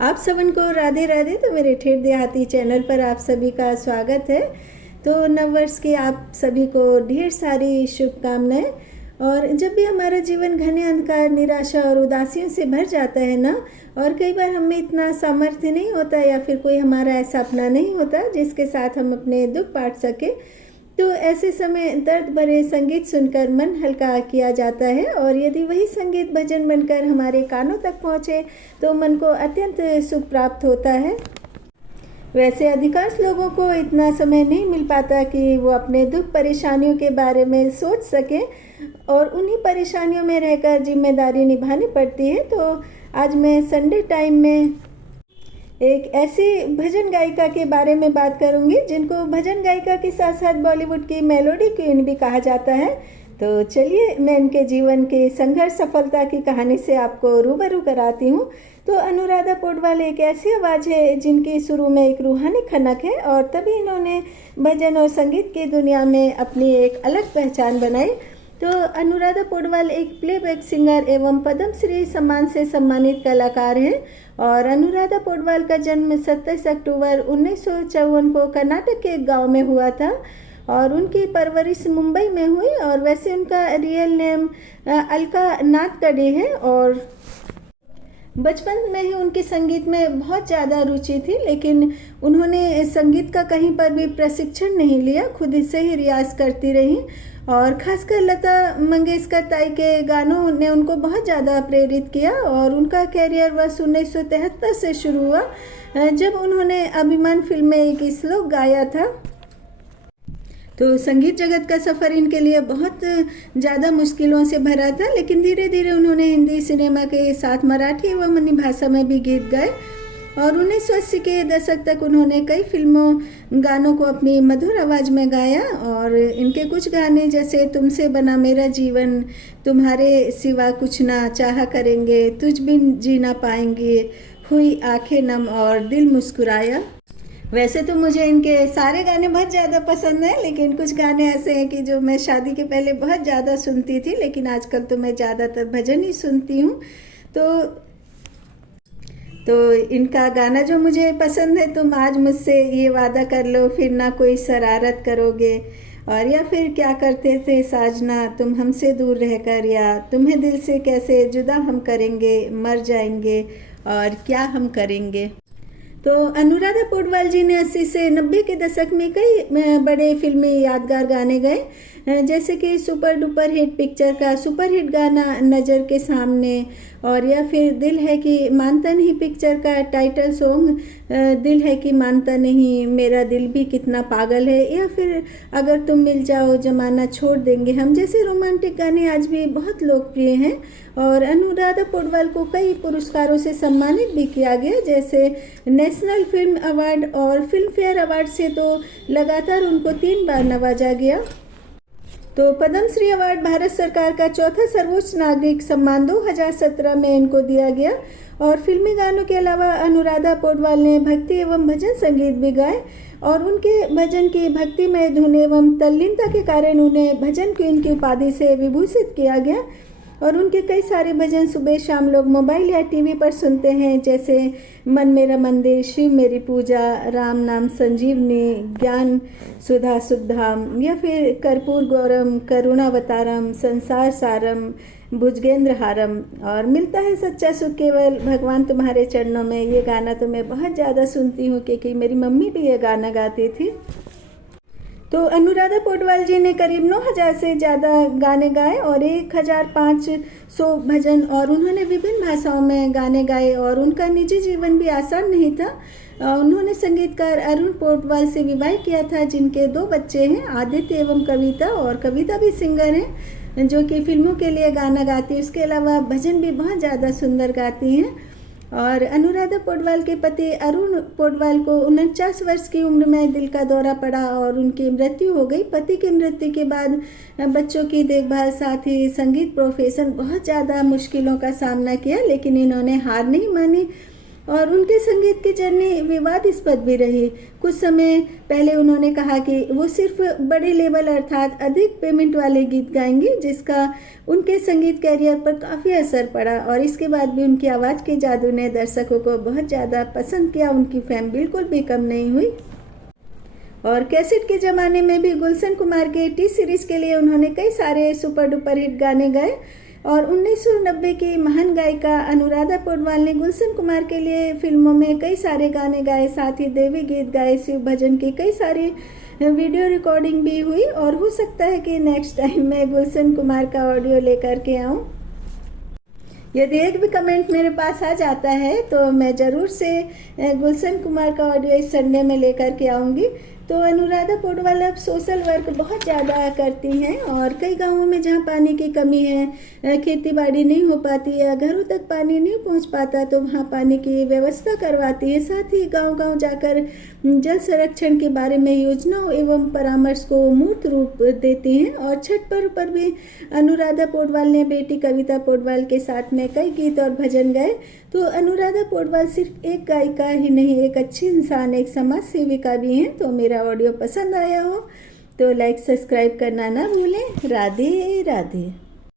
आप सबन को राधे राधे। तो मेरे ठेठ देहाती चैनल पर आप सभी का स्वागत है। तो नववर्ष की आप सभी को ढेर सारी शुभकामनाएं। और जब भी हमारा जीवन घने अंधकार, निराशा और उदासियों से भर जाता है ना, और कई बार हमें इतना सामर्थ्य नहीं होता या फिर कोई हमारा ऐसा अपना नहीं होता जिसके साथ हम अपने दुख बांट सके, तो ऐसे समय दर्द भरे संगीत सुनकर मन हल्का किया जाता है। और यदि वही संगीत भजन बनकर हमारे कानों तक पहुँचे तो मन को अत्यंत सुख प्राप्त होता है। वैसे अधिकांश लोगों को इतना समय नहीं मिल पाता कि वो अपने दुख परेशानियों के बारे में सोच सकें, और उन्हीं परेशानियों में रहकर जिम्मेदारी निभानी पड़ती है। तो आज मैं संडे टाइम में एक ऐसी भजन गायिका के बारे में बात करूंगी जिनको भजन गायिका के साथ साथ बॉलीवुड की मेलोडी क्वीन भी कहा जाता है। तो चलिए मैं इनके जीवन के संघर्ष सफलता की कहानी से आपको रूबरू कराती हूँ। तो अनुराधा पौडवाल एक ऐसी आवाज़ है जिनकी शुरू में एक रूहानी खनक है, और तभी इन्होंने भजन और संगीत की दुनिया में अपनी एक अलग पहचान बनाई। तो अनुराधा पौडवाल एक प्लेबैक सिंगर एवं पद्मश्री सम्मान से सम्मानित कलाकार हैं। और अनुराधा पौडवाल का जन्म 27 अक्टूबर 1954 को कर्नाटक के एक गांव में हुआ था, और उनकी परवरिश मुंबई में हुई। और वैसे उनका रियल नेम अलका नाथकड़ी है, और बचपन में ही उनके संगीत में बहुत ज़्यादा रुचि थी, लेकिन उन्होंने संगीत का कहीं पर भी प्रशिक्षण नहीं लिया, खुद से ही रियाज करती रहीं। और खासकर लता मंगेशकर ताई के गानों ने उनको बहुत ज़्यादा प्रेरित किया, और उनका कैरियर वर्ष 1973 से शुरू हुआ, जब उन्होंने अभिमान फिल्म में एक श्लोक गाया था। तो संगीत जगत का सफ़र इनके लिए बहुत ज़्यादा मुश्किलों से भरा था, लेकिन धीरे धीरे उन्होंने हिंदी सिनेमा के साथ मराठी एवं अन्य भाषा में भी गीत गाए। और 1980 के दशक तक उन्होंने कई फिल्मों गानों को अपनी मधुर आवाज़ में गाया। और इनके कुछ गाने जैसे तुमसे बना मेरा जीवन, तुम्हारे सिवा कुछ ना चाहा करेंगे, तुझ बिन जी ना पाएंगे, हुई आंखें नम और दिल मुस्कुराया। वैसे तो मुझे इनके सारे गाने बहुत ज़्यादा पसंद हैं, लेकिन कुछ गाने ऐसे हैं कि जो मैं शादी के पहले बहुत ज़्यादा सुनती थी, लेकिन आजकल तो मैं ज़्यादातर भजन ही सुनती हूँ। तो इनका गाना जो मुझे पसंद है, तुम आज मुझसे ये वादा कर लो फिर ना कोई शरारत करोगे, और या फिर क्या करते थे साजना तुम हमसे दूर रहकर, या तुम्हें दिल से कैसे जुदा हम करेंगे, मर जाएंगे और क्या हम करेंगे। तो अनुराधा पौडवाल जी ने 80 से 90 के दशक में कई बड़े फिल्मी यादगार गाने गाए, जैसे कि सुपर डुपर हिट पिक्चर का सुपर हिट गाना नज़र के सामने, और या फिर दिल है कि मानता नहीं पिक्चर का टाइटल सॉन्ग दिल है कि मानता नहीं, मेरा दिल भी कितना पागल है, या फिर अगर तुम मिल जाओ जमाना छोड़ देंगे हम, जैसे रोमांटिक गाने आज भी बहुत लोकप्रिय हैं। और अनुराधा पौडवाल को कई पुरस्कारों से सम्मानित भी किया गया, जैसे नेशनल फिल्म अवार्ड और फिल्म फेयर अवार्ड से तो लगातार उनको 3 बार नवाजा गया। तो पद्मश्री अवार्ड भारत सरकार का चौथा सर्वोच्च नागरिक सम्मान 2017 में इनको दिया गया। और फिल्मी गानों के अलावा अनुराधा पौडवाल ने भक्ति एवं भजन संगीत भी गाए, और उनके भजन की भक्तिमय धुन एवं तल्लीनता के कारण उन्हें भजन क्वीन की उपाधि से विभूषित किया गया। और उनके कई सारे भजन सुबह शाम लोग मोबाइल या टीवी पर सुनते हैं, जैसे मन मेरा मंदिर, शिव मेरी पूजा, राम नाम संजीवनी, ज्ञान सुधा सुधाम, या फिर कर्पूर गौरम, करुणावतारम, संसार सारम, भुजगेंद्र हारम, और मिलता है सच्चा सुख केवल भगवान तुम्हारे चरणों में। ये गाना तो मैं बहुत ज़्यादा सुनती हूँ, क्योंकि मेरी मम्मी भी ये गाना गाती थी। तो अनुराधा पौडवाल जी ने करीब 9000 से ज़्यादा गाने गाए और 1500 भजन, और उन्होंने विभिन्न भाषाओं में गाने गाए। और उनका निजी जीवन भी आसान नहीं था। उन्होंने संगीतकार अरुण पौडवाल से विवाह किया था, जिनके 2 बच्चे हैं, आदित्य एवं कविता। और कविता भी सिंगर हैं जो कि फिल्मों के लिए गाना गाती है, उसके अलावा भजन भी बहुत ज़्यादा सुंदर गाती हैं। और अनुराधा पौडवाल के पति अरुण पौडवाल को 49 वर्ष की उम्र में दिल का दौरा पड़ा और उनकी मृत्यु हो गई। पति की मृत्यु के बाद बच्चों की देखभाल, साथ ही संगीत प्रोफेशन, बहुत ज़्यादा मुश्किलों का सामना किया, लेकिन इन्होंने हार नहीं मानी और उनके संगीत की जर्नी विवादास्पद भी रही। कुछ समय पहले उन्होंने कहा कि वो सिर्फ बड़े लेवल अर्थात अधिक पेमेंट वाले गीत गाएंगी, जिसका उनके संगीत कैरियर पर काफ़ी असर पड़ा। और इसके बाद भी उनकी आवाज़ के जादू ने दर्शकों को बहुत ज़्यादा पसंद किया, उनकी फेम बिल्कुल भी कम नहीं हुई। और कैसेट के ज़माने में भी गुलशन कुमार के टी सीरीज़ के लिए उन्होंने कई सारे सुपर डुपर हिट गाने गाए। और 1990 की महान गायिका अनुराधा पौडवाल ने गुलशन कुमार के लिए फिल्मों में कई सारे गाने गाए, साथ ही देवी गीत गाए, शिव भजन की कई सारी वीडियो रिकॉर्डिंग भी हुई। और हो सकता है कि नेक्स्ट टाइम मैं गुलशन कुमार का ऑडियो लेकर के आऊँ। यदि एक भी कमेंट मेरे पास आ जाता है तो मैं ज़रूर से गुलशन कुमार का ऑडियो इस संडे में लेकर के आऊँगी। तो अनुराधा पौडवाल अब सोशल वर्क बहुत ज़्यादा करती हैं और कई गांवों में जहां पानी की कमी है, खेती बाड़ी नहीं हो पाती या घरों तक पानी नहीं पहुंच पाता, तो वहां पानी की व्यवस्था करवाती है। साथ ही गांव-गांव जाकर जल संरक्षण के बारे में योजनाओं एवं परामर्श को मूर्त रूप देती हैं। और छठ पर्व पर भी अनुराधा पौडवाल ने बेटी कविता पौडवाल के साथ में कई गीत और भजन गाए। तो अनुराधा पौडवाल सिर्फ एक गायिका ही नहीं, एक अच्छी इंसान, एक समाज सेविका भी हैं। तो मेरा ऑडियो पसंद आया हो तो लाइक सब्सक्राइब करना ना भूलें। राधे राधे।